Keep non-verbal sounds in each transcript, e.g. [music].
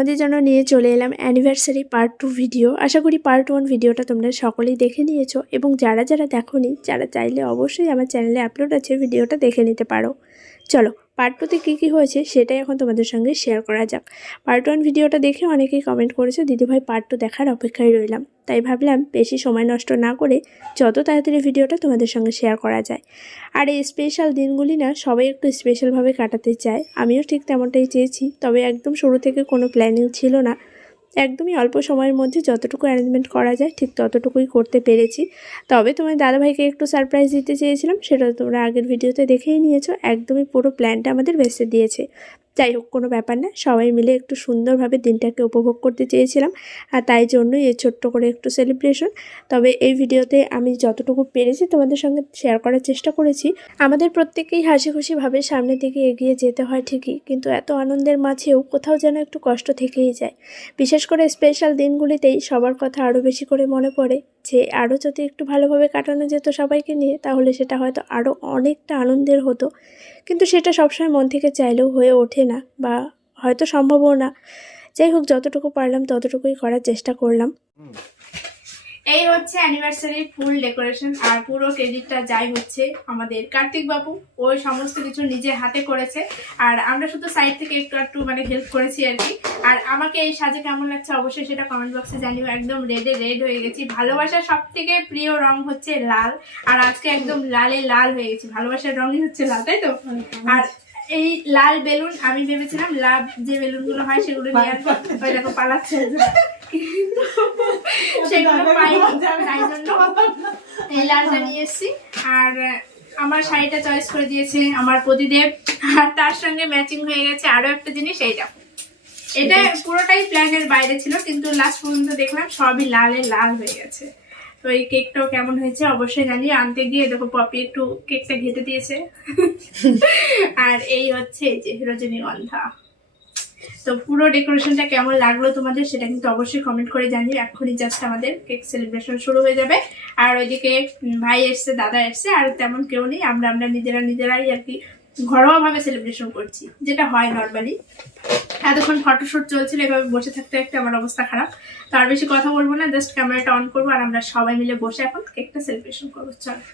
তোমাদের জন্য নিয়ে চলে এলাম অ্যানিভার্সারি পার্ট টু ভিডিও আশা করি পার্ট ওয়ান ভিডিওটা তোমরা সকলেই দেখে নিয়েছো এবং যারা যারা দেখো যারা চাইলে অবশ্যই আমার চ্যানেলে আপলোড আছে ভিডিওটা দেখে নিতে পারো। চলো পার্ট টুতে কী কী হয়েছে সেটাই এখন তোমাদের সঙ্গে শেয়ার করা যাক। পার্ট ওয়ান ভিডিওটা দেখে অনেকেই কমেন্ট করেছে, দিদিভাই পার্ট টু দেখার অপেক্ষায় রইলাম। তাই ভাবলাম বেশি সময় নষ্ট না করে যত তাড়াতাড়ি ভিডিওটা তোমাদের সঙ্গে শেয়ার করা যায়। আর এই স্পেশাল দিনগুলি না সবাই একটু স্পেশালভাবে কাটাতে চায়। আমিও ঠিক তেমনটাই চেয়েছি, তবে একদম শুরু থেকে কোনো প্ল্যানিং ছিল না। একদমই অল্প সময়ের মধ্যে যতটুকু অ্যারেঞ্জমেন্ট করা যায় ঠিক ততটুকুই করতে পেরেছি। তবে তোমার দাদাভাইকে একটু সারপ্রাইজ দিতে চেয়েছিলাম, সেটা তোমরা আগের ভিডিওতে দেখেই নিয়েছো। একদমই পুরো প্ল্যানটা আমাদের বেসে দিয়েছে। যাই হোক, কোনো ব্যাপার না। সবাই মিলে একটু সুন্দরভাবে দিনটাকে উপভোগ করতে চেয়েছিলাম। আর তাই জন্যই এই ছোট্ট করে একটু সেলিব্রেশন তবে এই ভিডিওতে আমি যতটুকু পেরেছি তোমাদের সঙ্গে শেয়ার করার চেষ্টা করেছি। আমাদের প্রত্যেকেই হাসি খুশিভাবে সামনের দিকে এগিয়ে যেতে হয় ঠিকই, কিন্তু এত আনন্দের মাঝেও কোথাও যেন একটু কষ্ট থেকেই যায়। বিশেষ করে স্পেশাল দিনগুলিতেই সবার কথা আরও বেশি করে মনে পড়ে। যে আরও যদি একটু ভালোভাবে কাটানো যেত সবাইকে নিয়ে, তাহলে সেটা হয়তো আরও অনেকটা আনন্দের হতো। কিন্তু সেটা সবসময় মন থেকে চাইলেও হয়ে ওঠে না বা হয়তো সম্ভবও না। যাই হোক, যতটুকু পারলাম ততটুকুই করার চেষ্টা করলাম। এই হচ্ছে অ্যানিভার্সারি ফুল ডেকোরেশন আর পুরো ক্রেডিটটা যাই হচ্ছে আমাদের কার্তিক বাবু। ওই সমস্ত কিছু নিজে হাতে করেছে। আর আমরা শুধু সাইড থেকে একটু একটু মানে হেল্প করেছি আর কি। আর আমাকে এই সাজে কেমন লাগছে অবশ্যই সেটা কমেন্ট বক্সে জানিও। একদম রেডে রেড হয়ে গেছি। ভালোবাসার সব থেকে প্রিয় রং হচ্ছে লাল। আর আজকে একদম লালে লাল হয়ে গেছি। ভালোবাসার রঙই হচ্ছে লাল তাই তো? আর এই লাল বেলুন আমি ভেবেছিলাম লাভ যে বেলুনগুলো হয় সেগুলো নিয়ে আসব। দেখো পালাচ্ছে। কিন্তু [laughs] [laughs] সেগুলো পাইনি তাই জন্য। এই লালটা নিয়ে এসেছি। আর আমার শাড়িটা চয়েস করে দিয়েছে আমার প্রতিদেব। আর তার সঙ্গে ম্যাচিং হয়ে গেছে আরও একটা জিনিস এইটা। এটা পুরোটাই প্ল্যানের বাইরে ছিল কিন্তু লাস্ট পর্যন্ত দেখলাম সবই লালে লাল হয়ে গেছে। তো এই কেকটাও কেমন হয়েছে অবশ্যই জানি। আনতে গিয়ে দেখো পপি একটু কেকটা ঘেটে দিয়েছে। [laughs] আর এই হচ্ছে যে রজনীগন্ধা। তো পুরো ডেকোরেশনটা কেমন লাগল তোমাদের সেটা কিন্তু অবশ্যই কমেন্ট করে জানিও। এখনই জাস্ট আমাদের কেক সেলিব্রেশন শুরু হয়ে যাবে। আর ওইদিকে ভাই এসছে দাদা এসছে আর তেমন কেউ নেই। আমরা আমরা নিজেরা নিজেরাই আর কি ঘরোয়াভাবে সেলিব্রেশন করছি যেটা হয় নর্মালি এতক্ষণ ফটোশুট চলছিল এভাবে বসে থাকতে থাকতে আমার অবস্থা খারাপ। তো আর বেশি কথা বলব না জাস্ট ক্যামেরাটা অন করব আর আমরা সবাই মিলে বসে এখন কেকটা সেলিব্রেশন করব। চলো।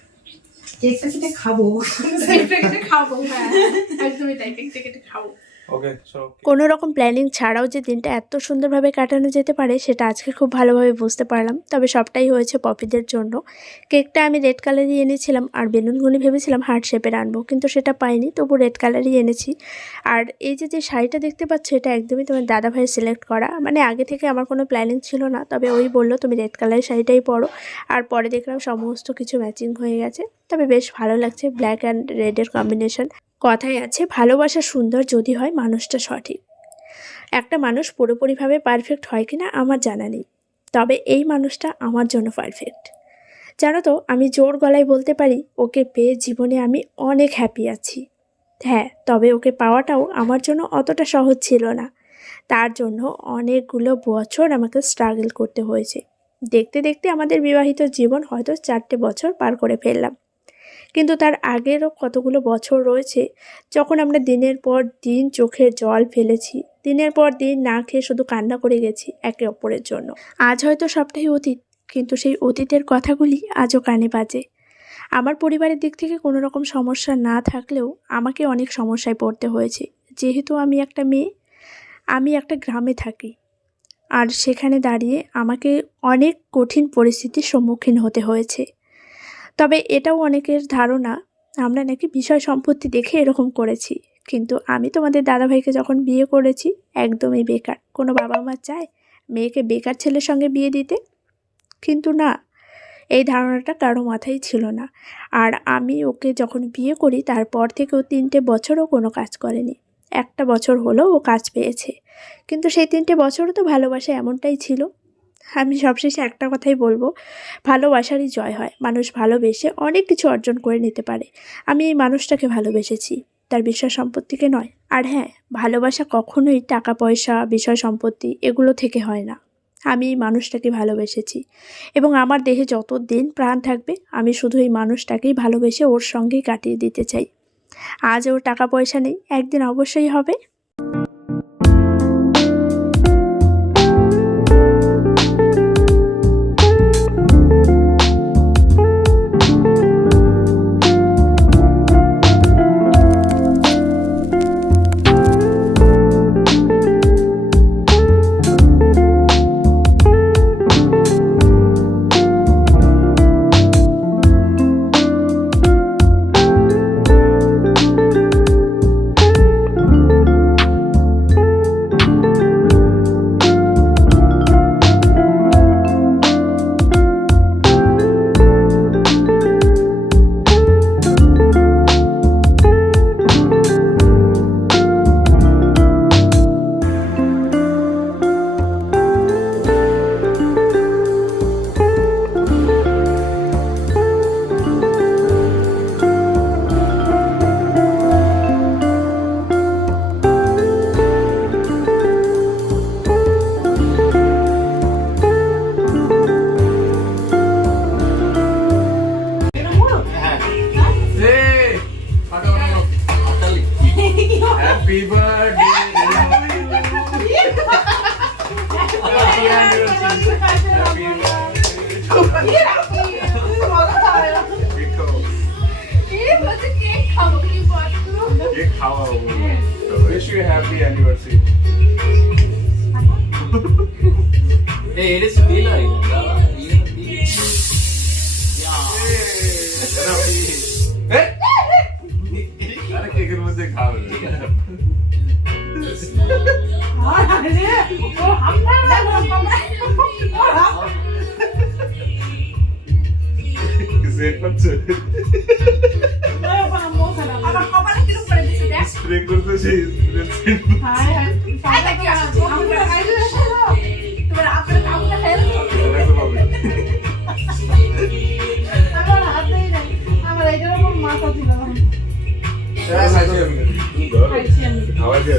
কেকটা কেটে খাব। [laughs] কেকটা কেটে খাব হ্যাঁ। একদমই তাই কেকটা কেটে খাব। কোনো রকম প্ল্যানিং ছাড়াও যে দিনটা এত সুন্দরভাবে কাটানো যেতে পারে, সেটা আজকে খুব ভালোভাবে বুঝতে পারলাম। তবে সবটাই হয়েছে পপিদের জন্য। কেকটা আমি রেড কালারই এনেছিলাম আর বেলুনগুলি ভেবেছিলাম হার্ট শেপের আনব, কিন্তু সেটা পাইনি, তবু রেড কালারই এনেছি। আর এই যে যে শাড়িটা দেখতে পাচ্ছ, এটা একদমই তোমার দাদা ভাই সিলেক্ট করা। মানে আগে থেকে আমার কোনো প্ল্যানিং ছিল না, তবে ওই বলল, তুমি রেড কালারের শাড়িটাই পরো। আর পরে দেখলাম সমস্ত কিছু ম্যাচিং হয়ে গেছে। তবে বেশ ভালো লাগছে ব্ল্যাক অ্যান্ড রেডের কম্বিনেশন কথায় আছে, ভালোবাসা সুন্দর যদি হয় মানুষটা সঠিক। একটা মানুষ পুরোপুরিভাবে পারফেক্ট হয় কিনা আমার জানা নেই। তবে এই মানুষটা আমার জন্য পারফেক্ট জানো তো, আমি জোর গলায় বলতে পারি, ওকে পেয়ে জীবনে আমি অনেক হ্যাপি আছি। হ্যাঁ তবে ওকে পাওয়াটাও আমার জন্য অতটা সহজ ছিল না। তার জন্য অনেকগুলো বছর আমাকে স্ট্রাগল করতে হয়েছে। দেখতে দেখতে আমাদের বিবাহিত জীবন হয়তো চারটে বছর পার করে ফেললাম। কিন্তু তার আগেরও কতগুলো বছর রয়েছে, যখন আমরা দিনের পর দিন চোখের জল ফেলেছি, দিনের পর দিন না খেয়ে শুধু কান্না করে গেছি একে অপরের জন্য। আজ হয়তো সবটাই অতীত, কিন্তু সেই অতীতের কথাগুলি আজও কানে বাজে। আমার পরিবারের দিক থেকে কোনো রকম সমস্যা না থাকলেও আমাকে অনেক সমস্যায় পড়তে হয়েছে। যেহেতু আমি একটা মেয়ে, আমি একটা গ্রামে থাকি। আর সেখানে দাঁড়িয়ে আমাকে অনেক কঠিন পরিস্থিতির সম্মুখীন হতে হয়েছে। তবে এটাও অনেকের ধারণা, আমরা নাকি বিষয় সম্পত্তি দেখে এরকম করেছি। কিন্তু আমি তোমাদের দাদাভাইকে যখন বিয়ে করেছি, একদমই বেকার। কোনো বাবা মা চায় মেয়েকে বেকার ছেলের সঙ্গে বিয়ে দিতে? কিন্তু না, এই ধারণাটা কারও মাথায় ছিল না। আর আমি ওকে যখন বিয়ে করি, তারপর থেকেও তিনটে বছরও কোনো কাজ করেনি। একটা বছর হলো ও কাজ পেয়েছে। কিন্তু সেই তিনটে বছরও তো ভালোবাসা এমনটাই ছিল। আমি সবশেষে একটা কথাই বলব, ভালোবাসারই জয় হয়। মানুষ ভালোবেসে অনেক কিছু অর্জন করে নিতে পারে। আমি এই মানুষটাকে ভালোবেসেছি, তার বিষয় সম্পত্তিকে নয়। আর হ্যাঁ ভালোবাসা কখনোই টাকা, পয়সা, বিষয় সম্পত্তি এগুলো থেকে হয় না। আমি এই মানুষটাকে ভালোবেসেছি এবং আমার দেহে যত দিন প্রাণ থাকবে, আমি শুধু এই মানুষটাকেই ভালোবেসে ওর সঙ্গেই কাটিয়ে দিতে চাই। আজ ওর টাকা পয়সা নেই, একদিন অবশ্যই হবে। খাওয়া দিয়ে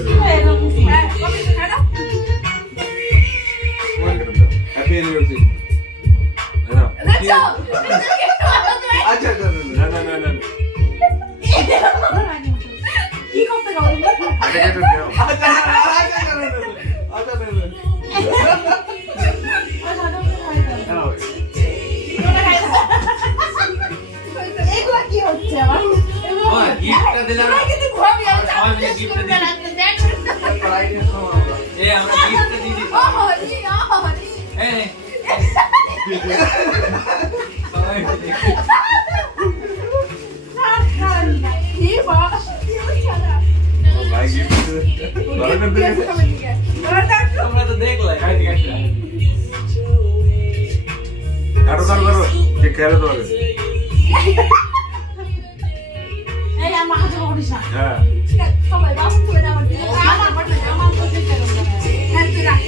দেখ। তোমরা তো দেখলে কাটি কাটি কাটো। কাটো কাটো কে খেলে তোমাকে হ্যাঁ সবাই বাবু করে দাও আমার আমার আমার হ্যাঁ তুই রাখ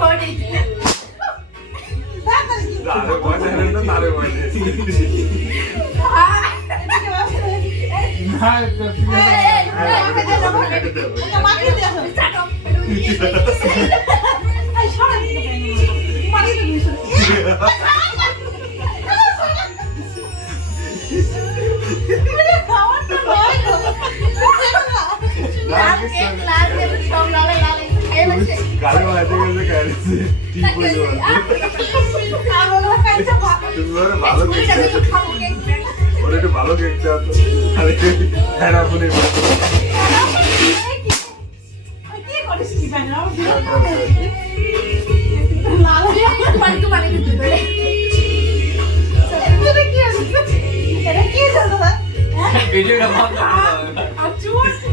হরি [laughs] ভালো কেক দেওয়া তো আরে হ্যাঁ আপনি ভিডিওটা বন্ধ করে দাও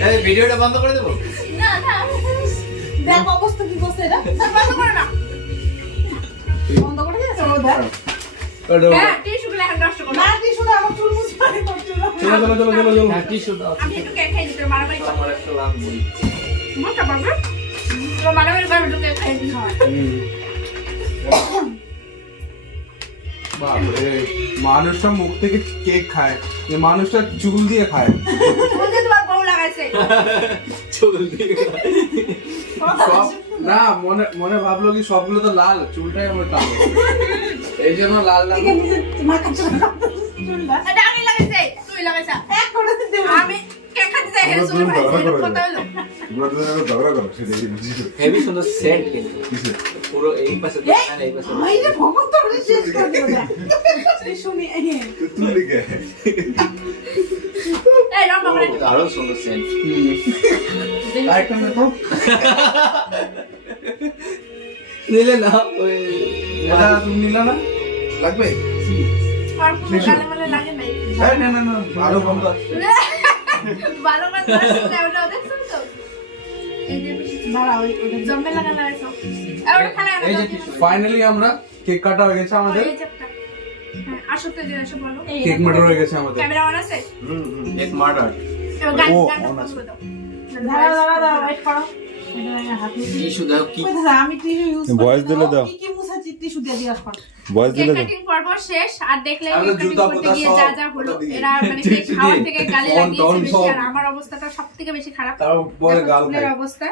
ভিডিওটা ভিডিওটা বন্ধ করে দেবো? দেখ অবস্থা কি করছে এটা। বন্ধ করে হ্যাঁ না হ্যাঁ মারামারি করো। খাই। দিতে হয় বাপরে মানুষটা মুখ থেকে কেক খায় যে মানুষটা চুল দিয়ে খায়। বলতে তোমার বউ লাগাইছে? চুল দিয়ে সব না মনে মনে ভাবলো কি সবগুলো তো লাল চুলটাই আমার কালো। এই জন্য লাল লাল আমি হেভি সুন্দর সেন্ট পুরো এই এই সুন্দর সেন্ট নিলে না ওই তুমি নিলে না লাগবে আর না না না বন্ধ। ভালো ওটা দেখছ তো? এই যে দাঁড়া ওই ওটা জম্মে লাগা লাগাইছো আর ওটা খানা এই যে ফাইনালি আমরা কেক কাটা হয়ে গেছে আমাদের। হ্যাঁ আসো তো এসে বলো। কেক মেটার হয়ে গেছে আমাদের। ক্যামেরা অন আছে? হুম হুম এক মার্ডার ও, বন্ধ আছে। করে দাও। দাঁড়া দাঁড়া দাঁড়া ওয়েট করো। হাতে টিস্যু দাও কি আমি টিস্যু ইউজ Voice দিলে দাও। টিস্যু দিয়ে দিয়ে বয়স দিলে কাটিং পর্ব শেষ আর দেখলে আমি কাটিং জুতা করতে পোতা গিয়ে যা যা হলো এরা মানে খাওয়ার থেকে গালে লাগিয়েছে। আর আমার অবস্থাটা সব থেকে বেশি খারাপ। তারপরে দেখো গাল অবস্থা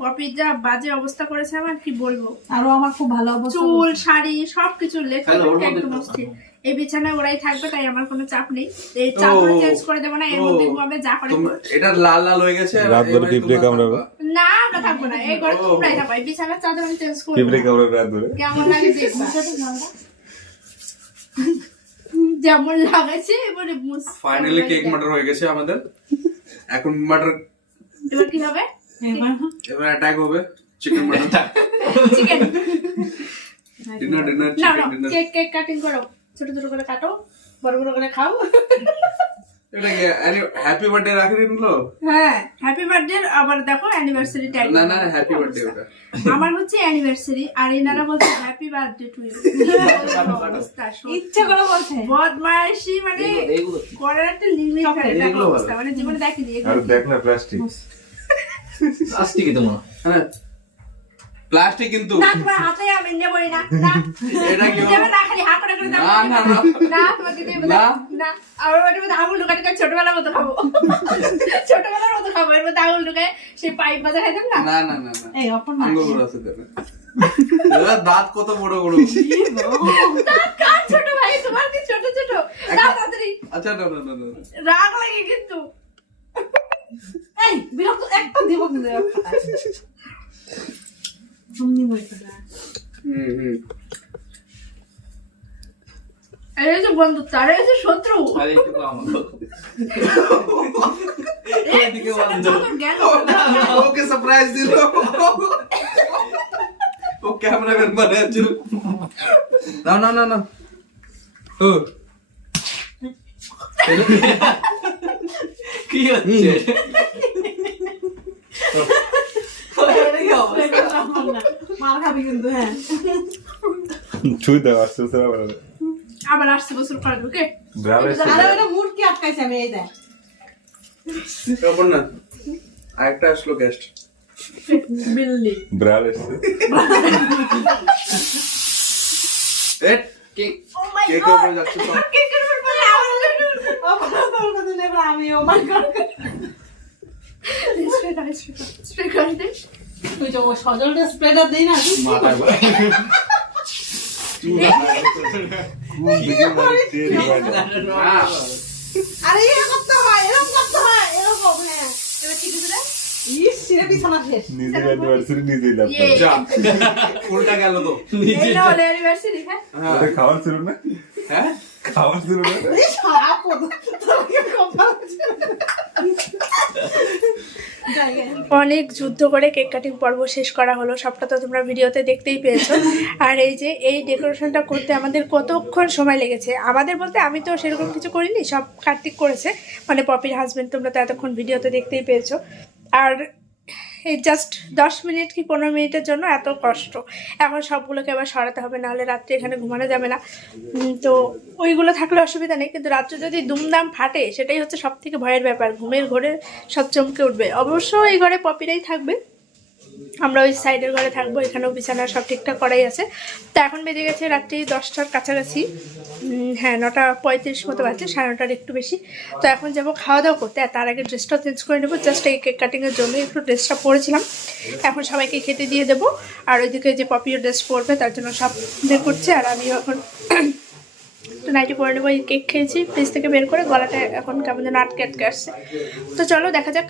পপির যা বাজে অবস্থা করেছে আমার কি বলব? আরও আমার খুব ভালো অবস্থা চুল শাড়ি সবকিছু ওর একদম অস্থির। এই বিছানায় ওরাই থাকবে তাই আমার কোনো চাপ নেই। এই চাপ চেঞ্জ করে দেবো না এর মধ্যে ঘুমাবে যা করে এটা লাল লাল হয়ে গেছে রাত পিঁপড়ে কামড়াবে। না আমরা থাকব না। এই ঘরে তোমরাই থাকো এই বিছানার চাদর আমি চেঞ্জ করব। পিঁপড়ে না। কামড়ে রাত ধরে কেমন লাগে যেমন লাগাইছে এবারে ফাইনালি কেক মাটার হয়ে গেছে আমাদের। এখন মাটার এবার কি হবে? এবার অ্যাটাক হবে। Chicken matar chicken dinner dinner chicken dinner cake cake cutting করো। ছোট ছোট করে কাটো বড় বড় করে খাও। এটা কি হ্যাপি বার্থডে রাখি নিলো হ্যাঁ হ্যাপি বার্থডে আবার দেখো অ্যানিভার্সারি ট্যাগ না না হ্যাপি বার্থডে ওটা। [laughs] আমার হচ্ছে অ্যানিভার্সারি আর এনারা বলছে হ্যাপি বার্থডে টু ইউ অবস্থা করে বলছে। বদমাইশি মানে করার একটা লিমিট থাকে মানে জীবনে দেখিনি আর দেখ না প্লাস্টিক প্লাস্টিকই তো মনে হয়। প্লাস্টিক কিন্তু। না তোমার হাতে আমি নেবই না না। এটা কি দেবে না খালি হা করে করে দাও না, না, না। না তোমাকে দেবে না। না। না ওটার মধ্যে আঙুল ঢুকাতে ছোটবেলার মতো খাব। ছোটবেলার মতো খাব এর মধ্যে আঙুল ঢুকায় সেই পাইপ বাজা খাইতাম না? না না না না। এই অপর না আঙ্গুল বড় আছে দেবে দাঁত কত বড় বড়? দাঁত কার ছোট ভাই? তোমার কি ছোট ছোট? তাড়াতাড়ি। আচ্ছা না না না না রাগ লাগে কিন্তু। এই বিরক্ত একটা দিব কিন্তু একটা তুমি বলতে না হুম হুম এই হচ্ছে বন্ধুত্ব আর এই হচ্ছে শত্রু আর এইটুকু আমার এদিকে বন্ধ। তোর জ্ঞান ওকে সারপ্রাইজ দিল ও ক্যামেরাম্যান মানে আছে না না না না ও কি হচ্ছে মার খাবি কিন্তু হ্যাঁ ছুঁই দাও আস্তে আবার আসছে বছর পরে ঢুকে আরে ওটা মুরকি আটকাইছে আমি এই দেখ তারপর না আরেকটা আসলো গেস্ট বিল্লি ব্রাল এসছে এট কেক কে গড করে যাচ্ছে সব কেকের উপর পড়ে আবার তোর কথা নেবে আমি ও মাই গড স্প্রে করে স্প্রে করে দে তুই তো ওই সজলটা স্প্রেটা দেই না মাথায় আরে এরকম করতে হয় এরকম করতে হয় এরকম হ্যাঁ। এবার কি ইয়ে। যা হ্যাঁ। হ্যাঁ। খাওয়ার ছিল না? হ্যাঁ? খাওয়ার ছিল না? অনেক যুদ্ধ করে কেক কাটিং পর্ব শেষ করা হলো। সবটা তো তোমরা ভিডিওতে দেখতেই পেয়েছ। আর এই যে, এই ডেকোরেশনটা করতে আমাদের কতক্ষণ সময় লেগেছে? আমাদের বলতে আমি তো সেরকম কিছু করিনি, সব কার্তিক করেছে। মানে পপির হাজব্যান্ড তোমরা তো এতক্ষণ ভিডিওতে দেখতেই পেয়েছ। আর এই জাস্ট দশ মিনিট কি পনেরো মিনিটের জন্য এত কষ্ট। এখন সবগুলোকে আবার সরাতে হবে, নাহলে রাত্রে এখানে ঘুমানো যাবে না। তো ওইগুলো থাকলে অসুবিধা নেই, কিন্তু রাত্রে যদি দুমদাম ফাটে, সেটাই হচ্ছে সব থেকে ভয়ের ব্যাপার। ঘুমের ঘরে সব চমকে উঠবে। অবশ্য এই ঘরে পপিরাই থাকবে। আমরা ওই সাইডের ঘরে থাকব, এখানেও বিছানা সব ঠিকঠাক করাই আছে। তো এখন বেজে গেছে রাত্রি দশটার কাছাকাছি। হ্যাঁ নটা পঁয়ত্রিশ মতো বাজছে, সাড়ে নটার একটু বেশি। তো এখন যাব খাওয়া দাওয়া করতে। আর তার আগে ড্রেসটা চেঞ্জ করে নেব। জাস্ট এই কেক কাটিংয়ের জন্য একটু ড্রেসটা পরেছিলাম। এখন সবাইকে খেতে দিয়ে দেবো। আর ওইদিকে যে পপিও ড্রেস পরবে, তার জন্য সব বের করছে। আর আমিও এখন তো নাইটি পরে নেব এই কেক খেয়েছি ফ্রিজ থেকে বের করে গলাটা এখন কেমন যেন আটকে আটকে আসছে। তো চলো দেখা যাক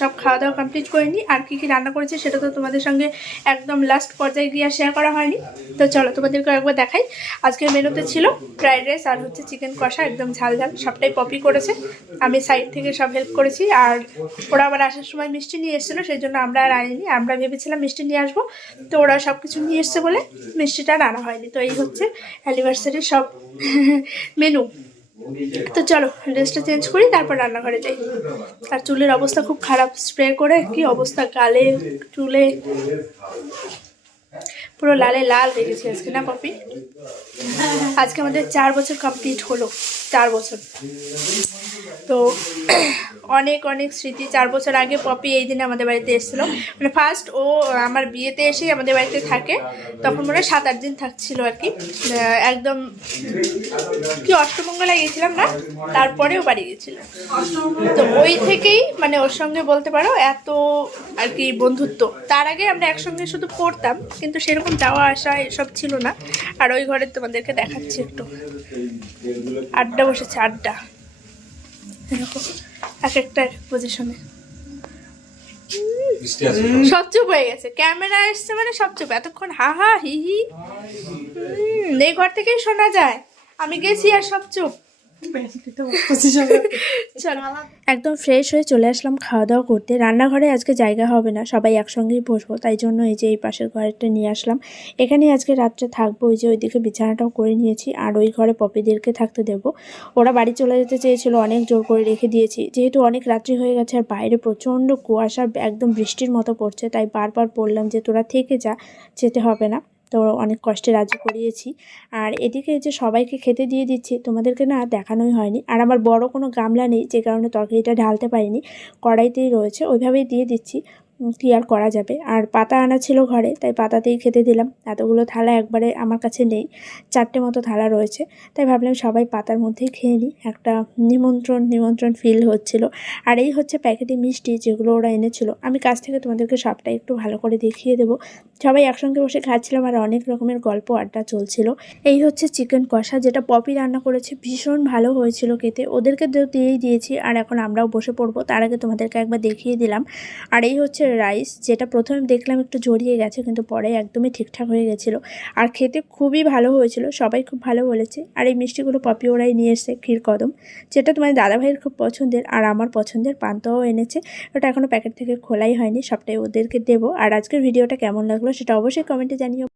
সব খাওয়া দাওয়া কমপ্লিট করে নিই আর কী কী রান্না করেছি সেটা তো তোমাদের সঙ্গে একদম লাস্ট পর্যায়ে গিয়ে শেয়ার করা হয়নি। তো চলো তোমাদেরকে একবার দেখাই। আজকের মেনুতে ছিল ফ্রাইড রাইস আর হচ্ছে চিকেন কষা, একদম ঝাল ঝাল, সবটাই পপি করেছে। আমি সাইড থেকে সব হেল্প করেছি। আর ওরা আবার আসার সময় মিষ্টি নিয়ে এসেছিল, সেই জন্য আমরা আর আনিনি। আমরা ভেবেছিলাম মিষ্টি নিয়ে আসব। তো ওরা সব কিছু নিয়ে এসছে বলে মিষ্টিটা আর আনা হয়নি। তো এই হচ্ছে অ্যানিভার্সারির সব [laughs] মেনু তো চলো ড্রেসটা চেঞ্জ করি, তারপর রান্নাঘরে যাই। আর চুলের অবস্থা খুব খারাপ স্প্রে করে, কি অবস্থা? গালে, চুলে? পুরো লালে লাল হয়ে গেছে আজকে, না পপি? আজকে আমাদের চার বছর কমপ্লিট হলো, চার বছর। তো অনেক অনেক স্মৃতি, চার বছর আগে পপি এই দিনে আমাদের বাড়িতে এসেছিল। মানে ফার্স্ট ও আমার বিয়েতে এসেই আমাদের বাড়িতে থাকে, তখন মনে হয় সাত, আট দিন থাকছিল আর কি। একদম কি অষ্টমঙ্গলায় গেছিলাম না, তারপরেও বাড়ি গেছিল। তো ওই থেকেই মানে ওর সঙ্গে বলতে পারো এত আর কি বন্ধুত্ব। তার আগে আমরা একসঙ্গে শুধু পড়তাম কিন্তু সেরকম যাওয়া আসা এসব ছিল না। আর ওই ঘরে তোমাদেরকে দেখাচ্ছি একটু। আড্ডা বসেছে আড্ডা। এরকম এক একটা এক পজিশনে সব। চুপ হয়ে গেছে। ক্যামেরা এসছে মানে সব চুপ। এতক্ষণ হা হা হি হি। এই ঘর থেকেই শোনা যায়। আমি গেছি আর সব চুপ। [laughs] একদম ফ্রেশ হয়ে চলে আসলাম খাওয়া দাওয়া করতে। রান্নাঘরে আজকে জায়গা হবে না, সবাই একসঙ্গেই বসবো, তাই জন্য এই যে এই পাশের ঘরটা নিয়ে আসলাম। এখানেই আজকে রাত্রে থাকব, ওই যে ওইদিকে বিছানাটাও করে নিয়েছি, আর ওই ঘরে পপিদেরকে থাকতে দেবো। ওরা বাড়ি চলে যেতে চেয়েছিল, অনেক জোর করে রেখে দিয়েছি। যেহেতু অনেক রাত্রি হয়ে গেছে, আর বাইরে প্রচণ্ড কুয়াশা, একদম বৃষ্টির মতো পড়ছে, তাই বারবার বললাম যে তোরা থেকে যা, যেতে হবে না। তো অনেক কষ্টে রাজি করিয়েছি। আর এদিকে যে সবাইকে খেতে দিয়ে দিচ্ছি, তোমাদেরকে না দেখানোই হয়নি। আর আমার বড় কোনো গামলা নেই, যে কারণে তরকারিটা ঢালতে পারিনি, কড়াইতেই রয়েছে, ওইভাবেই দিয়ে দিচ্ছি। উম, কি আর করা যাবে? আর পাতা আনা ছিল ঘরে তাই পাতাতেই খেতে দিলাম। এতগুলো থালা একবারে আমার কাছে নেই চারটে মতো থালা রয়েছে তাই ভাবলাম সবাই পাতার মধ্যেই খেয়ে নিই। একটা নিমন্ত্রণ নিমন্ত্রণ ফিল হচ্ছিল। আর এই হচ্ছে প্যাকেটে মিষ্টি যেগুলো ওরা এনেছিল। আমি কাছ থেকে তোমাদেরকে সবটাই একটু ভালো করে দেখিয়ে দেবো। সবাই একসঙ্গে বসে খাচ্ছিলাম আর অনেক রকমের গল্প আড্ডা চলছিল। এই হচ্ছে চিকেন কষা যেটা পপি রান্না করেছে। ভীষণ ভালো হয়েছিল খেতে। ওদেরকে দিয়েই দিয়েছি আর এখন আমরাও বসে পড়ব। তার আগে তোমাদেরকে একবার দেখিয়ে দিলাম। আর এই হচ্ছে রাইস যেটা প্রথমে দেখলাম একটু জড়িয়ে গেছে, কিন্তু পরে একদমই ঠিকঠাক হয়ে গেছিল। আর খেতে খুবই ভালো হয়েছিল, সবাই খুব ভালো বলেছে। আর এই মিষ্টিগুলো পপি ওরাই নিয়ে এসছে ক্ষীর কদম, যেটা তোমার দাদাভাইয়ের খুব পছন্দের আর আমার পছন্দের পান্তাও এনেছে। ওটা এখনও প্যাকেট থেকে খোলাই হয়নি, সবটাই ওদেরকে দেবো। আর আজকের ভিডিওটা কেমন লাগল সেটা অবশ্যই কমেন্টে জানিও।